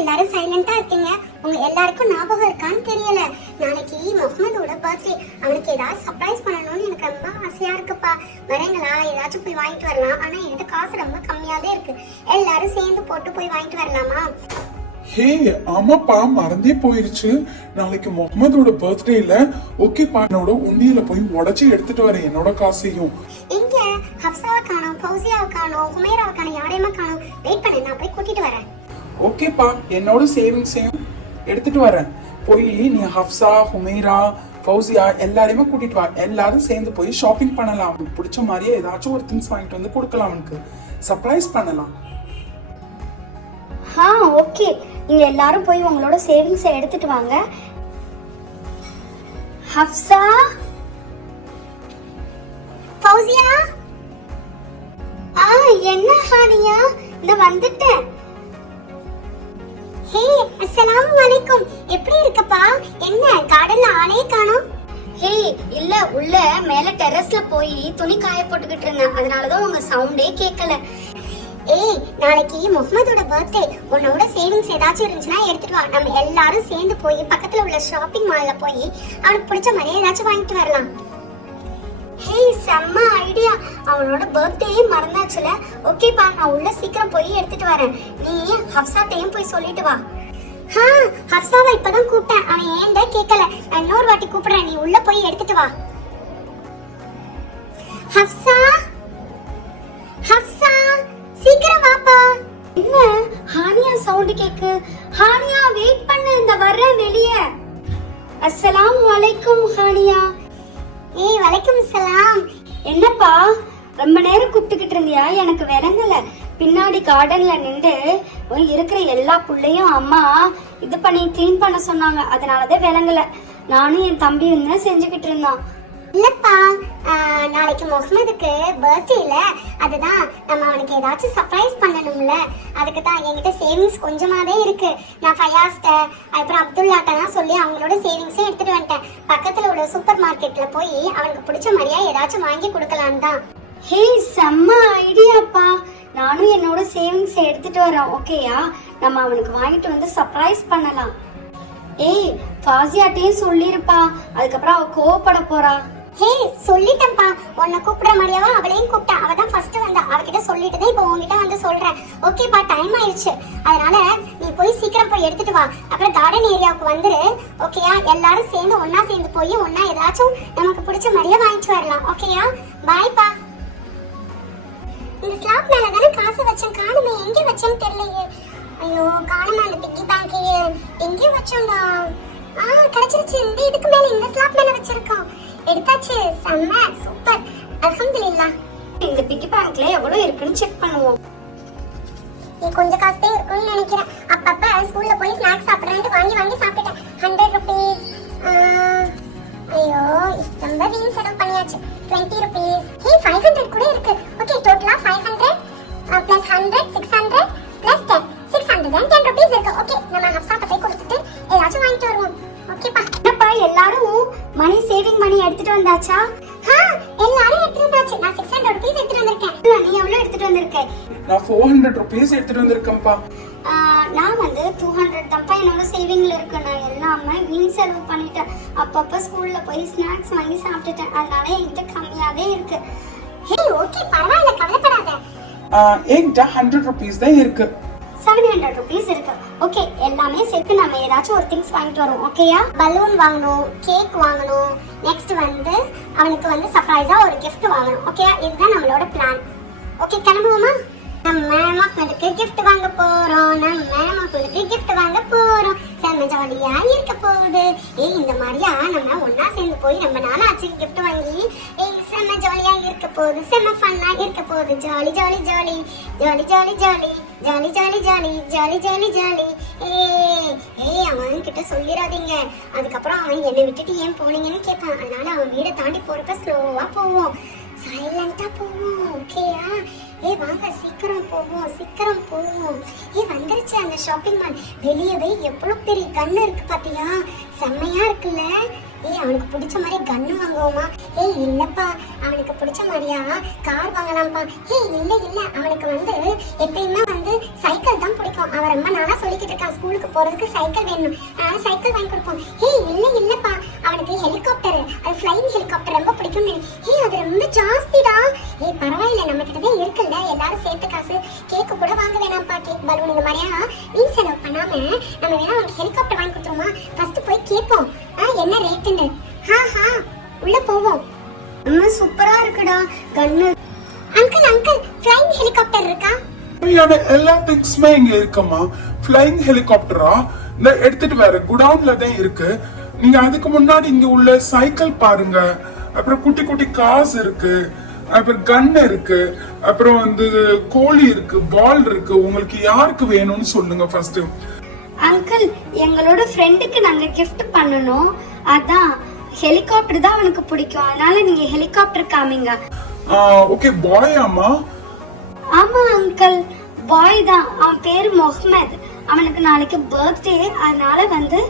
எல்லாரும் சைலண்டா இருக்கீங்க? உங்க எல்லாருக்கும் ஞாபகம் இருக்கான்னு தெரியல. நாளைக்கு முகமதோட பர்த்டே. அவனுக்கு ஏதாவது சர்ப்ரைஸ் பண்ணணும்னு எனக்கு ரொம்ப ஆசையா இருக்குப்பா. வரீங்களா? ஏதாச்சும் போய் வாங்கிட்டு வரலாம். ஆனா என்கிட்ட காசு ரொம்ப கம்மியாவே இருக்கு. எல்லாரும் சேர்ந்து போட்டு போய் வாங்கிட்டு வரலாமா? ஹே ஆமாப்பா, மறந்தே போயிருச்சு. நாளைக்கு முகமதோட பர்த்டேல ஓகேப்பா, என்னோட உண்டியல போய் உடைச்சு எடுத்துட்டு வரேன் என்னோட காசையும். எங்க ஹப்சாவை காணோம், ஃபௌசியாவை காணோம், ஹுமைராவை காணோம், யாரையுமே காணோம். வெயிட் பண்ணு, நான் போய் கூட்டிட்டு வரேன். ஓகேப்பா, என்னோட சேவிங்ஸையும் எடுத்துட்டு வரேன். போய் நீ ஹப்சா, ஹுமைரா, ஃபௌசியா எல்லாரையுமே கூட்டிட்டு வா. எல்லாரும் சேர்ந்து போய் ஷாப்பிங் பண்ணலாம். அவனுக்கு பிடிச்ச மாதிரியே ஏதாச்சும் ஒரு திங்ஸ் வாங்கிட்டு வந்து கொடுக்கலாம். அவனுக்கு சர்ப்ரைஸ் பண்ணலாம். ஓகே, நீங்க எல்லாரும் போய் உங்களோட சேவிங்ஸை எடுத்துட்டு வாங்க. ஹப்சா, ஃபௌசியா, என்ன ஹானியா? இந்த வந்துட்டேன். ஹே அஸ்ஸலாமு அலைக்கும். எப்படி இருக்கப்பா? என்ன கார்டன்ல ஆளே காணோம்? ஹே இல்ல, உள்ள மேல டெரஸ்ல போய் துணி காய போட்டுக்கிட்டு இருந்தேன். அதனாலதான் உங்க சவுண்டே கேட்கல. ஏய், நாளைக்கு முகமதோட பர்த்டே. உன்னோட சேவிங்ஸ் ஏதாச்சும் இருந்துச்சுன்னா எடுத்துட்டு வா. நம்ம எல்லாரும் சேர்ந்து போய் பக்கத்துல உள்ள ஷாப்பிங் மால்ல போய் அவனுக்கு பிடிச்ச மாதிரி ஏதாச்சும் வாங்கிட்டு வரலாம். ஹே செம்ம ஐடியா. அவனோட பர்த்டே மறந்தாச்சுல. ஓகேப்பா, நான் உள்ள சீக்கிரம் போய் எடுத்துட்டு வரேன். நீ ஹப்சாட்டையும் போய் சொல்லிட்டு வா. ஹப்சாவை இப்பதான் கூப்பிட்டேன். அவன் ஏன்டா கேட்கல. நான் இன்னொரு வாட்டி கூப்பிடுறேன். நீ உள்ள போய் எடுத்துட்டு வா. ஹப்சா, ஹப்சா, சீக்கிரம் வாப்பா. என்ன ஹானியா சவுண்ட் கேக்கு? ஹானியா வெயிட் பண்ணு, இந்த வர்றேன் வெளியே. அஸ்ஸலாமு அலைக்கும் ஹானியா. ஏய் வலைக்கும் சலாம். என்னப்பா ரொம்ப நேரம் கூப்பிட்டுக்கிட்டு இருந்தியா? எனக்கு விளங்கல. பின்னாடி கார்டன்ல நின்று இருக்கிற எல்லா புள்ளையும் அம்மா இது பண்ணி கிளீன் பண்ண சொன்னாங்க. அதனாலதான் விளங்கல. நானும் என் தம்பி என்ன செஞ்சுக்கிட்டு இருந்தான். இல்லப்பா, நாளைக்கு முகமதுக்கு பர்த்டேல. அதுதான் நம்ம அவனுக்கு ஏதாச்சும் சர்ப்ரைஸ் பண்ணணும்ல. அதுக்கு தான் என்கிட்ட சேவிங்ஸ் கொஞ்சமாவே இருக்கு. நான் ஃபயாஸ்ட அப்புறம் அப்துல்லாட்டெல்லாம் சொல்லி அவங்களோட சேவிங்ஸே எடுத்துட்டு வந்துட்டேன். பக்கத்துல உள்ள சூப்பர் மார்க்கெட்ல போய் அவனுக்கு பிடிச்ச மாதிரியா ஏதாச்சும் வாங்கி கொடுக்கலான்னு தான். ஹே செம்ம ஐடியாப்பா. நானும் என்னோட சேவிங்ஸ் எடுத்துட்டு வரேன். ஓகேயா? நம்ம அவனுக்கு வாங்கிட்டு வந்து சர்ப்ரைஸ் பண்ணலாம். ஏய் ஃபாசியாட்டையும் சொல்லிருப்பா, அதுக்கப்புறம் அவ கோவப்பட போறா. ஹே சொல்லிட்டேன்ப்பா. உன்னை கூப்பிடுற மாதிரியாவா அவளையும் கூப்பிட்டா. அவ தான் ஃபர்ஸ்ட் வந்தா. அவகிட்ட சொல்லிட்டு தான் இப்போ உங்ககிட்ட வந்து சொல்றேன். ஓகேப்பா, டைம் ஆயிடுச்சு. அதனால நீ போய் சீக்கிரம் போய் எடுத்துட்டு வா. அப்புறம் கார்டன் ஏரியாவுக்கு வந்துரு. ஓகேயா? எல்லாரும் சேர்ந்து ஒன்னா சேர்ந்து போய் ஒன்னா ஏதாச்சும் நமக்கு பிடிச்ச மாதிரியே வாங்கிட்டு வரலாம். ஓகேயா? பாய்ப்பா. இந்த ஸ்லாப் மேல தானே காசு வச்சேன். காணுமே, எங்க வச்சேன்னு தெரியலையே. ஐயோ காணுமே. அந்த பிக்கி பேங்க் எங்க வச்சோம்டா? கிடைச்சிருச்சு. இந்த இதுக்கு மேல இந்த ஸ்லாப் மேல வச்சிருக்கோம். எடுத்தாச்சு. செம்ம சூப்பர், அல்ஹம்துலில்லாஹ். இந்த பிக்கி பேங்க்ல எவ்வளவு இருக்குன்னு செக் பண்ணுவோம். நீ கொஞ்சம் காசு தான் இருக்கும்னு நினைக்கிறேன். அப்பப்ப ஸ்கூல்ல போய் ஸ்நாக்ஸ் சாப்பிடுறேன் வாங்கி வாங்கி சாப்பிட்டுட்டேன். 100 rupees. ஐயோ ரொம்ப வீண் செலவு பண்ணியாச்சு. 20 rupees. ஹே 500 கூட இருக்கு. ஓகே, டோட்டலா 500 plus 100 600 plus 10 610 rupees இருக்கு. ஓகே, நம்ம ஹப்சாட்ட போய் கொடுத்துட்டு ஏதாச்சும் வாங்கிட்டு வருவோம். ஓகேப்பா. என்னப்பா எல்லாரும் மணி சேவிங் மணி எடுத்துட்டு வந்தாச்சா? எல்லாரும் எடுத்துட்டு வந்தாச்சு. நான் 600 rupees எடுத்துட்டு வந்திருக்கேன். நீ எவ்வளவு எடுத்துட்டு வந்திருக்க? நான் 400 rupees எடுத்துட்டு வந்திருக்கேன்ப்பா. நான் வந்து 200 தான்ப்பா என்னோட சேவிங்ல இருக்கு. நான் எல்லாமே வீண் செலவு பண்ணிட்டேன். அப்பப்ப ஸ்கூல்ல போய் ஸ்நாக்ஸ் வாங்கி சாப்பிட்டுட்டேன். அதனால என்கிட்ட கம்மியாவே இருக்கு. ஹே ஓகே, பரவாயில்ல, கவலைப்படாத. என்கிட்ட 100 rupees தான் இருக்கு. 700 rupees இருக்கு. ஓகே, எல்லாமே சேர்த்து நம்ம ஏதாச்சும் ஒரு திங்ஸ் வாங்கிட்டு வரோம். ஓகேயா? பலூன் வாங்கணும், கேக் வாங்கணும், நெக்ஸ்ட் வந்து அவனுக்கு வந்து சர்ப்ரைஸா ஒரு gift வாங்கணும். ஓகேயா? இதுதான் நம்மளோட பிளான். ஓகே, கிளம்புவோமா? நம்ம மக்களுக்கு gift வாங்க போறோம். நம்ம மக்களுக்கு gift வாங்க போறோம். செம்ம ஜாலியா இருக்க போகுது. ஏய் இந்த மாதிரியா நம்ம ஒன்னா சேர்ந்து போய் நம்ம நாளாச்சு gift வாங்கி செம்ம ஜாலியா இருக்க போகுது. செம்ம ஃபன்னா இருக்க போகுது. Jolly jolly jolly jolly jolly jolly jolly jolly jolly jolly jolly jolly. ஏய் அவன் கிட்ட சொல்லிடாதீங்க. அதுக்கப்புறம் அவன் என்னை விட்டுட்டு ஏன் போனீங்கன்னு கேட்பான். அதனால அவன் வீடை தாண்டி போறப்ப ஸ்லோவா போவோம், சைலண்டா போவோம். ஓகேயா? ஏய் வாங்க சீக்கிரம் போவோம், சீக்கிரம் போவோம். வந்துருச்சு அந்த ஷாப்பிங் மால். வெளியவே எவ்வளவு பெரிய கண்ணு இருக்கு பாத்தியா? செம்மையா இருக்குல்ல? ஏய் அவனுக்கு பிடிச்ச மாதிரி கன்னு வாங்குவோமா? ஏய் இல்லப்பா, அவனுக்கு பிடிச்ச மாதிரியா கார் வாங்கலாம்ப்பா. ஏய் இல்ல இல்ல, அவனுக்கு வந்து எப்பயுமே வந்து சைக்கிள் தான் பிடிக்கும். அவன் ரொம்ப நாளா சொல்லிக்கிட்டு இருக்கான் ஸ்கூலுக்கு போறதுக்கு சைக்கிள் வேணும், அதனால சைக்கிள் வாங்கி கொடுப்போம். ஏய் இல்ல இல்லப்பா, அவனுக்கு ஹெலிகாப்டர், அது ஃப்ளைங் ஹெலிகாப்டர் ரொம்ப பிடிக்கும். ஏய் அது ரொம்ப ஜாஸ்திடா. ஏய் பரவாயில்ல, நம்ம கிட்ட தான் இருக்குல்ல, எல்லாரும் சேர்த்து காசு கேக்கு கூட வாங்க வேணாம்ப்பா. கேக் பலூன் இந்த மாதிரியா நீ செலவு பண்ணாம நம்ம வேணா அவனுக்கு ஹெலிகாப்டர் வாங்கி கொடுத்துருமா? ஃபர்ஸ்ட் போய் கேட்போம் என்ன ரேட்டுன்னு. உள்ள போவோம். சூப்பரா இருக்குடா கன்னு. அங்கிள் அங்கிள், ஃப்ளைங் ஹெலிகாப்டர் இருக்கா? எல்லா திங்ஸ்மே இங்க இருக்குமா. ஃப்ளைங் ஹெலிகாப்டரா இந்த எடுத்துட்டு வர குடவுன்ல தான் இருக்கு. நீங்க அதுக்கு முன்னாடி இங்க உள்ள சைக்கிள் பாருங்க, அப்புறம் குட்டி குட்டி கார்ஸ் இருக்கு, அப்புறம் கன் இருக்கு, அப்புறம் வந்து கோழி இருக்கு, பால் இருக்கு. உங்களுக்கு யாருக்கு வேணும்னு சொல்லுங்க ஃபர்ஸ்ட். அங்கிள் எங்களோட ஃப்ரெண்டுக்கு நாங்க gift பண்ணனும், அதான் ஹெலிகாப்டர் தான் அவனுக்கு பிடிக்கும், அதனால நீங்க ஹெலிகாப்டர் காமிங்க. ஓகே பாய் அம்மா. ஆமா அங்கிள், பாய் தான். அவன் பேரு முகமது. அவனுக்கு நாளைக்கு பர்த்டே, அதனால வந்து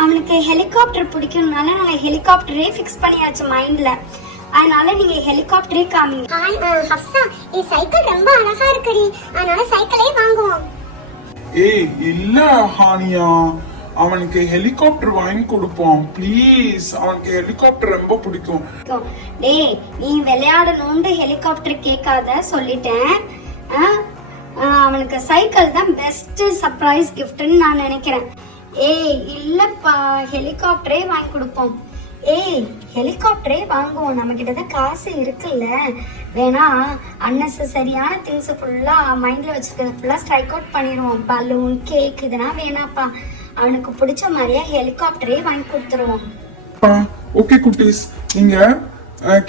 அவனுக்கு ஹெலிகாப்டர் பிடிக்கும்னால நாங்க ஹெலிகாப்டரே ஃபிக்ஸ் பண்ணியாச்சு மைண்ட்ல. அதனால நீங்க ஹெலிகாப்டரே காமிங்க. ஹப்சா, இந்த சைக்கிள் ரொம்ப அழகா இருக்குடி, அதனால சைக்கிளே வாங்குவோம். ஏய் இல்ல ஹானியா, அவனுக்கு ஹெலிகாப்டர் வாங்கி கொடுப்போம் ப்ளீஸ். அவனுக்கு ஹெலிகாப்டர் ரொம்ப பிடிக்கும். டேய் நீ விளையாடணும்னு ஹெலிகாப்டர் கேட்காத சொல்லிட்டேன். அவனுக்கு சைக்கிள் தான் பெஸ்ட் சர்ப்ரைஸ் கிஃப்ட்னு நான் நினைக்கிறேன். ஏய் இல்லப்பா, ஹெலிகாப்டரே வாங்கி கொடுப்போம். ஏய் ஹெலிகாப்டரே வாங்குவோம், நம்ம கிட்ட தான் காசு இருக்குல்ல. வேணா அன்னெசரியான திங்ஸ் ஃபுல்லா மைண்ட்ல வச்சிருக்கிறது ஃபுல்லா ஸ்ட்ரைக் அவுட் பண்ணிடுவோம். பலூன் கேக் இதெல்லாம் வேணாப்பா, அவனுக்கு பிடிச்ச மாதிரியா ஹெலிகாப்டரே வாங்கி கொடுத்துருவோம். ஓகே குட்டீஸ், நீங்க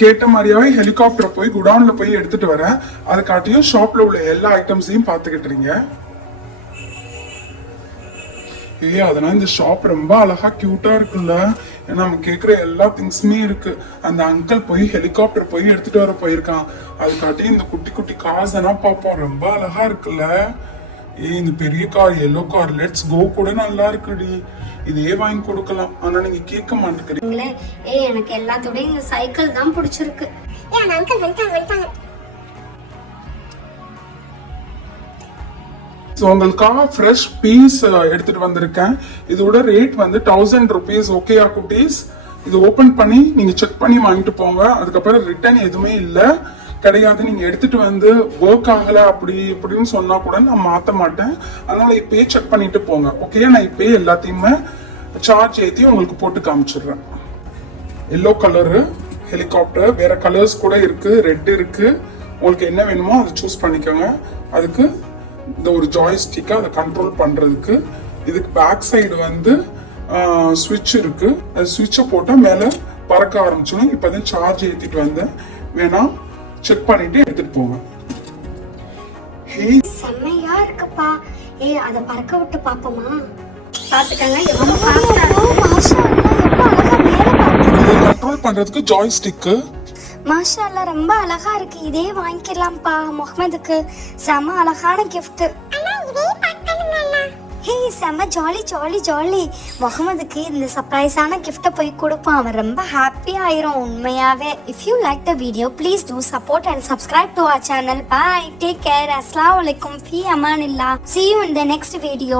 கேட்ட மாதிரியாவே ஹெலிகாப்டர் போய் குடவுன்ல போய் எடுத்துட்டு வரேன். அதை காட்டியும் ஷாப்ல உள்ள எல்லா ஐட்டம்ஸையும் பாத்துக்கிட்டுறீங்க. அதனால இந்த ஷாப் ரொம்ப அழகா கியூட்டா இருக்குல்ல. நம்ம கேக்குற எல்லா திங்ஸுமே இருக்கு. அந்த அங்கிள் போய் ஹெலிகாப்டர் போய் எடுத்துட்டு வர போயிருக்கான். அது காட்டி இந்த குட்டி குட்டி கார்ஸ் எல்லாம் பார்ப்போம், ரொம்ப அழகா இருக்குல்ல. இந்த பெரிய car, yellow car, let's go கூட நல்லா இருக்குடி. இதே வாங்கி கொடுக்கலாம், ஆனா நீங்க கேட்க மாட்டேங்கிறீங்களே. எனக்கு எல்லாத்தோட இந்த சைக்கிள் தான் பிடிச்சிருக்கு. அங்கிள் வந்துட்டாங்க. உங்களுக்காக ஃப்ரெஷ் பீஸ் எடுத்துட்டு வந்திருக்கேன். இதோட ரேட் வந்து 1000 rupees. ஓகேயா குட்டீஸ்? இது ஓபன் பண்ணி நீங்க செக் பண்ணி வாங்கிட்டு போங்க. அதுக்கப்புறம் ரிட்டர்ன் எதுவுமே இல்ல கிடையாது. நீங்க எடுத்துட்டு வந்து ஒர்க் ஆகல அப்படி இப்படின்னு சொன்னா கூட நான் மாத்த மாட்டேன். அதனால இப்பயே செக் பண்ணிட்டு போங்க. ஓகே, நான் இப்பயே எல்லாத்தையுமே சார்ஜ் ஏத்தி உங்களுக்கு போட்டு காமிச்சிடுறேன். எல்லோ கலரு ஹெலிகாப்டர், வேற கலர்ஸ் கூட இருக்கு, ரெட் இருக்கு. உங்களுக்கு என்ன வேணுமோ அதை சூஸ் பண்ணிக்கோங்க. அதுக்கு இந்த ஒரு ஜாய்ஸ்டிக்கை அதை கண்ட்ரோல் பண்றதுக்கு. இதுக்கு பேக் சைடு வந்து ஸ்விட்ச் இருக்கு. அது ஸ்விட்சை போட்டா மேல பறக்க ஆரம்பிச்சிடும். இப்பதான் சார்ஜ் ஏத்திட்டு வந்தேன், வேணா செக் பண்ணிட்டு எடுத்துட்டு போங்க. செம்மையா இருக்குப்பா. அத பறக்க விட்டு பாப்போமா? பாத்துக்கங்க கண்ட்ரோல் பண்றதுக்கு ஜாய்ஸ்டிக். மாஷா அல்லா, ரொம்ப அழகா இருக்கு. இதே வாங்கிக்கலாம்ப்பா முகமதுக்கு. செம அழகான கிஃப்ட். செம ஜாலி ஜாலி ஜாலி. முகமதுக்கு இந்த சர்ப்ரைஸான கிஃப்ட்டை போய் கொடுப்பான், அவன் ரொம்ப ஹாப்பி ஆயிரும் உண்மையாவே. If you like the video please do support and subscribe to our channel. Bye, take care, அஸ்ஸலாமு அலைக்கும், ஃபீ அமானில்லா. See you in the next video.